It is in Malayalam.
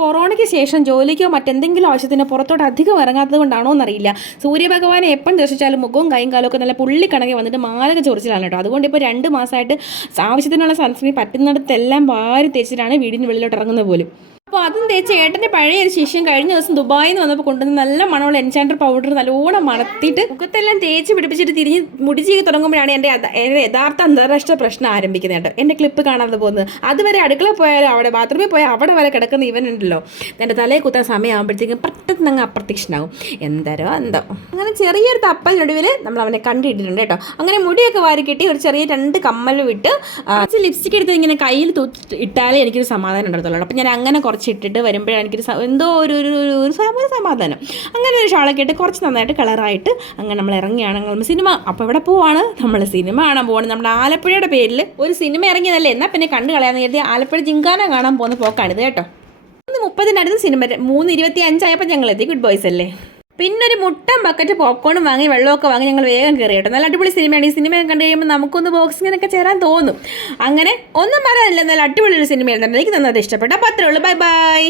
കൊറോണയ്ക്ക് ശേഷം ജോലിക്കോ മറ്റെന്തെങ്കിലും ആവശ്യത്തിന് പുറത്തോട്ട് അധികം ഇറങ്ങാത്തത് കൊണ്ടാണോ എന്നറിയില്ല, സൂര്യഭഗവാനെ എപ്പം ദർശിച്ചാലും മുഖവും കൈയും കാലും ഒക്കെ നല്ല പുള്ളിക്കണക്കെ വന്നിട്ട് മാരക ചൊറിച്ചിലാണ് കേട്ടോ. അതുകൊണ്ട് ഇപ്പോൾ 2 മാസമായിട്ട് ആവശ്യത്തിനുള്ള സൺസ്ക്രീൻ പറ്റുന്നിടത്തെല്ലാം വാരി തേച്ചിട്ടാണ് വീടിന് വെളിയിലോട്ട് ഇറങ്ങുന്നത് പോലും. അപ്പോൾ അതും തേച്ച് ഏട്ടൻ്റെ പഴയ ഒരു ശിഷ്യം കഴിഞ്ഞ ദിവസം ദുബായിൽ നിന്ന് വന്നപ്പോൾ കൊണ്ടുവന്ന് നല്ല മണമുള്ള എൻചാൻഡർ പൗഡർ നല്ലോണം മണത്തിയിട്ട് മുഖത്തെല്ലാം തേച്ച് പിടിപ്പിച്ചിട്ട് തിരിഞ്ഞ് മുടി ചീകി തുടങ്ങുമ്പോഴാണ് എൻ്റെ യഥാർത്ഥ അന്താരാഷ്ട്ര പ്രശ്നം ആരംഭിക്കുന്നത് കേട്ടോ. എൻ്റെ ക്ലിപ്പ് കാണാതെ പോകുന്നത്. അതുവരെ അടുക്കള പോയാലും അവിടെ ബാത്റൂമിൽ പോയാൽ അവിടെ വരെ കിടക്കുന്ന ഇവനുണ്ടല്ലോ, എൻ്റെ തലയിൽ കുത്താൻ സമയമാകുമ്പോഴത്തേക്കും പെട്ടെന്ന് അങ്ങ് അപ്രത്യക്ഷനാകും. എന്തോ അങ്ങനെ ചെറിയൊരു തപ്പലിനൊടുവിൽ നമ്മൾ അവനെ കണ്ടിട്ടിട്ടുണ്ട് കേട്ടോ. അങ്ങനെ മുടിയൊക്കെ വാരി കെട്ടി ഒരു ചെറിയ 2 കമ്മലും ഇട്ട് ലിപ്സ്റ്റിക് എടുത്ത് ഇങ്ങനെ കയ്യിൽ ഇട്ടാലേ എനിക്കൊരു സമാധാനം ഉണ്ടാകത്തുള്ളൂ. അപ്പം ഞാൻ അങ്ങനെ കുറച്ച് ഇട്ടിട്ട് വരുമ്പോഴാണ് എനിക്കൊരു എന്തോ ഒരു സമാധാനം. അങ്ങനെ ഒരു ഷാളൊക്കെ ഇട്ട് കുറച്ച് നന്നായിട്ട് കളറായിട്ട് അങ്ങനെ നമ്മൾ ഇറങ്ങിയാണ് നമ്മൾ സിനിമ. അപ്പോൾ ഇവിടെ പോവാണ്, നമ്മൾ സിനിമ കാണാൻ പോവാണ്. നമ്മുടെ ആലപ്പുഴയുടെ പേരിൽ ഒരു സിനിമ ഇറങ്ങിയതല്ലേ, എന്നാൽ പിന്നെ കണ്ടു കളയാന്ന് കരുതി ആലപ്പുഴ ജിങ്കാന കാണാൻ പോകുന്ന പോക്കാണിത് കേട്ടോ. 3:30 സിനിമ, 3:25 ആയപ്പോൾ ഞങ്ങൾ എത്തി. ഗുഡ് ബോയ്സ് അല്ലേ. പിന്നെ ഒരു മുട്ടൻ ബക്കറ്റ് പോപ്കോണും വാങ്ങി വെള്ളമൊക്കെ വാങ്ങി ഞങ്ങൾ വേഗം കയറി കേട്ടോ. നല്ല അടിപൊളി സിനിമയാണ്. ഈ സിനിമ കണ്ടു കഴിയുമ്പോൾ നമുക്കൊന്ന് ബോക്സിങ്ങിനൊക്കെ ചേരാൻ തോന്നും. അങ്ങനെ ഒന്നും പറയാനില്ല, നല്ല അടിപൊളി ഒരു സിനിമയായിരുന്നു. എനിക്ക് നന്നായിട്ട് ഇഷ്ടപ്പെട്ടു. അപ്പോൾ അത്രേ ഉള്ളൂ. Bye bye.